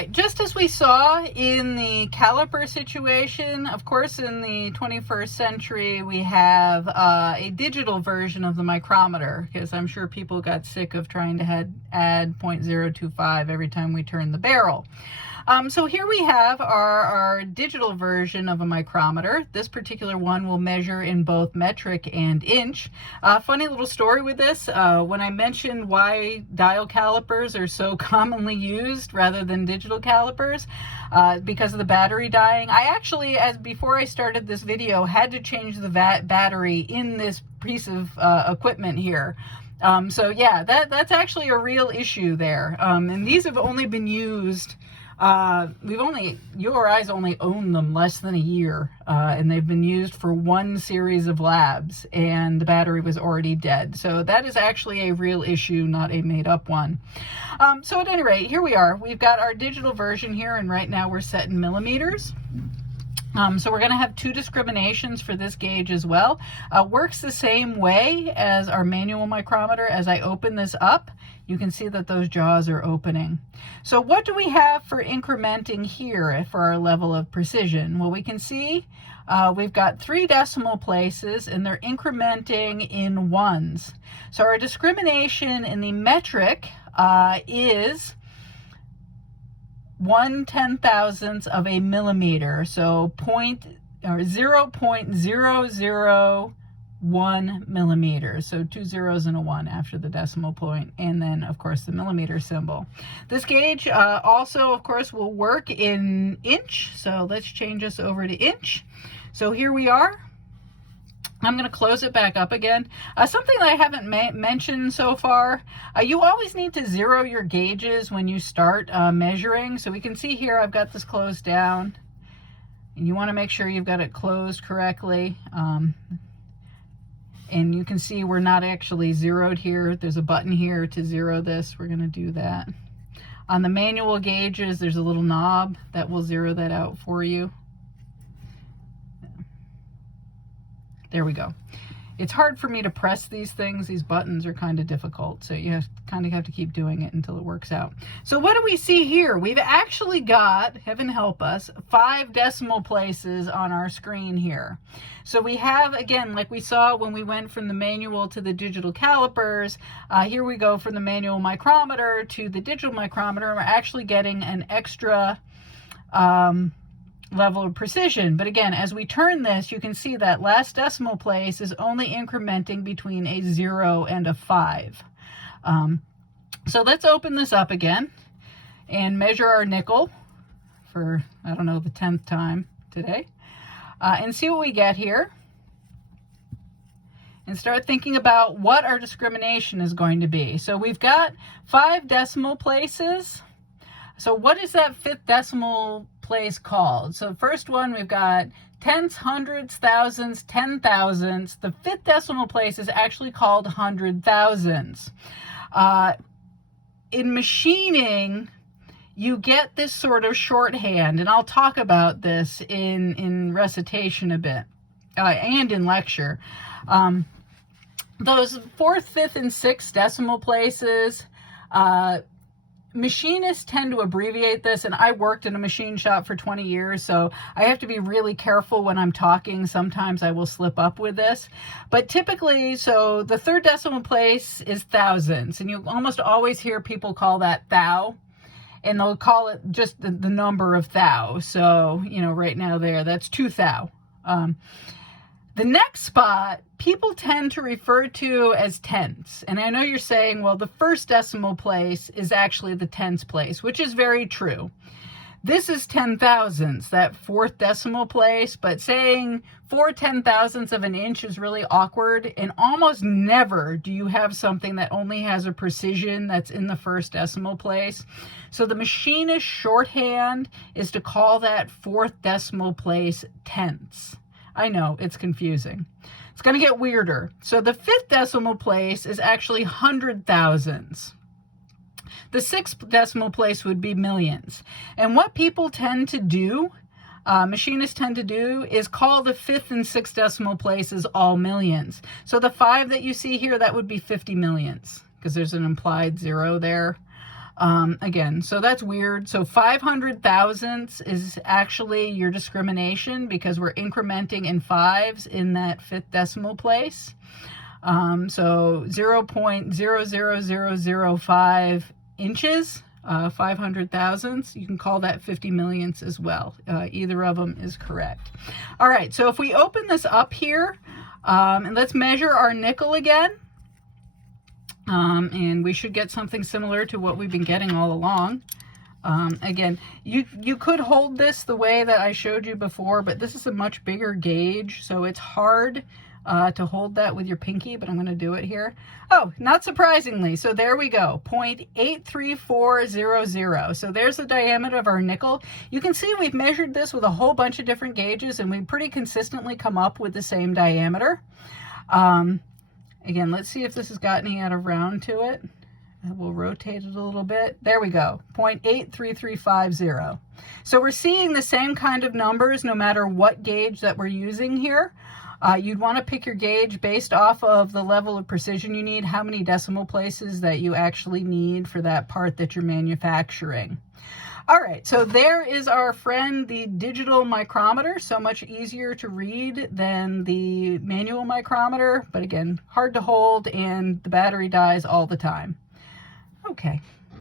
right, just as we saw in the caliper situation, of course, in the 21st century, we have a digital version of the micrometer, because I'm sure people got sick of trying to add 0.025 every time we turn the barrel. So here we have our digital version of a micrometer. This particular one will measure in both metric and inch. Funny little story with this. When I mentioned why dial calipers are so commonly used rather than digital calipers, because of the battery dying, I actually, before I started this video, had to change the battery in this piece of equipment here. So yeah, that's actually a real issue there. And these have only been used, URI's only owned them less than a year, and they've been used for one series of labs, and the battery was already dead. So that is actually a real issue, not a made-up one. So at any rate, here we are. We've got our digital version here, and right now we're set in millimeters. So we're going to have two discriminations for this gauge as well. Works the same way as our manual micrometer. As I open this up, you can see that those jaws are opening. So what do we have for incrementing here for our level of precision? Well, we can see we've got 3 decimal places, and they're incrementing in ones. So our discrimination in the metric is 1/10,000th of a millimeter, so 0.001 millimeters, so 2 zeros and a 1 after the decimal point, and then of course the millimeter symbol. This gauge also of course will work in inch, so let's change this over to inch. So here we are. I'm going to close it back up again. Something that I haven't mentioned so far, you always need to zero your gauges when you start measuring. So we can see here I've got this closed down, and you want to make sure you've got it closed correctly. And you can see we're not actually zeroed here. There's a button here to zero this. We're going to do that. On the manual gauges, there's a little knob that will zero that out for you. There we go. It's hard for me to press these things. These buttons are kind of difficult, so you kind of have to keep doing it until it works out. So what do we see here? We've actually got, heaven help us, 5 decimal places on our screen here. So we have, again, like we saw when we went from the manual to the digital calipers, here we go from the manual micrometer to the digital micrometer. We're actually getting an extra level of precision. But again, as we turn this, you can see that last decimal place is only incrementing between a 0 and a 5. So let's open this up again and measure our nickel for, I don't know, the 10th time today, and see what we get here, and start thinking about what our discrimination is going to be. So we've got 5 decimal places. So what is that 5th decimal place called? So first one, we've got tenths, hundreds, thousandths, 10,000ths. The 5th decimal place is actually called 100,000ths. In machining, you get this sort of shorthand, and I'll talk about this in recitation a bit, and in lecture. Those 4th, 5th, and 6th decimal places, machinists tend to abbreviate this, and I worked in a machine shop for 20 years, so I have to be really careful when I'm talking. Sometimes I will slip up with this, but typically, so the 3rd decimal place is thousandths, and you almost always hear people call that thou, and they'll call it just the number of thou. So, you know, right now there, that's 2 thou. The next spot, people tend to refer to as tenths. And I know you're saying, well, the 1st decimal place is actually the 10th place, which is very true. This is 10,000ths, that 4th decimal place, but saying 4/10,000ths of an inch is really awkward, and almost never do you have something that only has a precision that's in the 1st decimal place. So the machinist shorthand is to call that 4th decimal place tenths. I know, it's confusing. It's going to get weirder. So the 5th decimal place is actually 100,000ths. The 6th decimal place would be millions. And what people tend to do, machinists tend to do, is call the 5th and 6th decimal places all millions. So the 5 that you see here, that would be 50 millions, because there's an implied 0 there. Again, so that's weird. So 500 thousandths is actually your discrimination because we're incrementing in fives in that fifth decimal place. So 0.00005 inches, 500 thousandths. You can call that 50 millionths as well. Either of them is correct. All right, so if we open this up here, and let's measure our nickel again. And we should get something similar to what we've been getting all along. Again, you could hold this the way that I showed you before, but this is a much bigger gauge, so it's hard to hold that with your pinky, but I'm going to do it here. Oh, not surprisingly, so there we go, 0.83400. So there's the diameter of our nickel. You can see we've measured this with a whole bunch of different gauges, and we pretty consistently come up with the same diameter. Again, let's see if this has got any out of round to it. We'll rotate it a little bit. There we go, 0.83350. So we're seeing the same kind of numbers no matter what gauge that we're using here. You'd want to pick your gauge based off of the level of precision you need, how many decimal places that you actually need for that part that you're manufacturing. All right, so there is our friend, the digital micrometer. So much easier to read than the manual micrometer, but again, hard to hold, and the battery dies all the time. Okay.